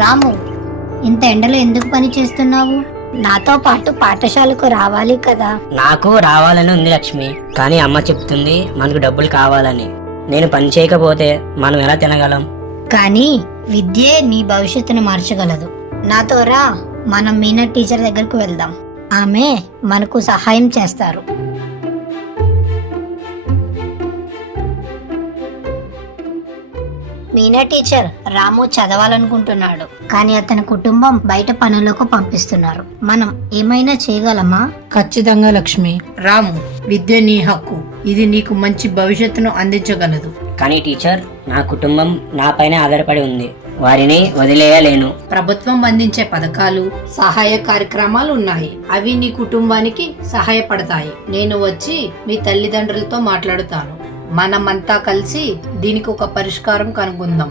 రాము, ఇంత ఎండలో ఎందుకు పని చేస్తున్నావు? నాతో పాటు పాఠశాలకు రావాలి కదా. నాకు రావాలని ఉంది లక్ష్మి, కానీ అమ్మ చెప్తుంది మనకు డబ్బులు కావాలని. నేను పని చేయకపోతే మనం ఎలా తినగలం? కానీ విద్యే నీ భవిష్యత్తును మార్చగలదు. నాతో రా, మనం మీనా టీచర్ దగ్గరకు వెళ్దాం. ఆమె మనకు సహాయం చేస్తారు. మీనా టీచర్, రాము చదవాలనుకుంటున్నాడు, కానీ అతని కుటుంబం బయట పనులకు పంపిస్తున్నారు. మనం ఏమైనా చేయగలమా? ఖచ్చితంగా లక్ష్మి. రాము, విద్య నీ హక్కు. ఇది నీకు మంచి భవిష్యత్తును అందించగలదు. కానీ టీచర్, నా కుటుంబం నాపైనే ఆధారపడి ఉంది. వారిని వదిలేయలేను. ప్రభుత్వం అందించే పథకాలు, సహాయ కార్యక్రమాలు ఉన్నాయి. అవి నీ కుటుంబానికి సహాయపడతాయి. నేను వచ్చి మీ తల్లిదండ్రులతో మాట్లాడుతాను. మనమంతా కలిసి దీనికి ఒక పరిష్కారం కనుగొందాం.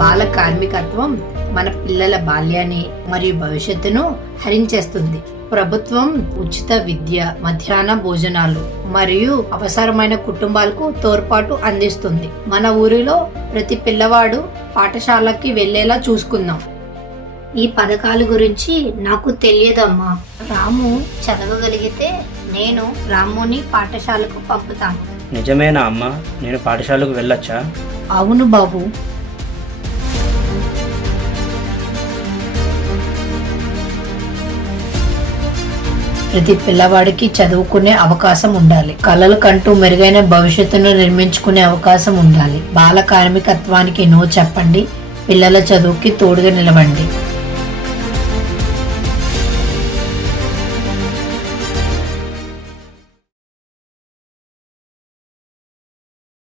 బాల కార్మికత్వం మన పిల్లల బాల్యాన్ని మరియు భవిష్యత్తును హరించేస్తుంది. ప్రభుత్వం ఉచిత విద్య, మధ్యాహ్న భోజనాలు మరియు అవసరమైన కుటుంబాలకు తోడ్పాటు అందిస్తుంది. మన ఊరిలో ప్రతి పిల్లవాడు పాఠశాలకి వెళ్లేలా చూసుకుందాం. ఈ పథకాల గురించి నాకు తెలియదమ్మా. రాము చదవగలిగితే నేను రాముని పాఠశాలకు పంపుతాను. నిజమేనా అమ్మ? నేను పాఠశాలకు వెళ్ళొచ్చా? అవును బాబు. ప్రతి పిల్లవాడికి చదువుకునే అవకాశం ఉండాలి. కలలు కంటూ మెరుగైన భవిష్యత్తును నిర్మించుకునే అవకాశం ఉండాలి. బాల కార్మికత్వానికి నో చెప్పండి. పిల్లల చదువుకి తోడుగా నిలవండి.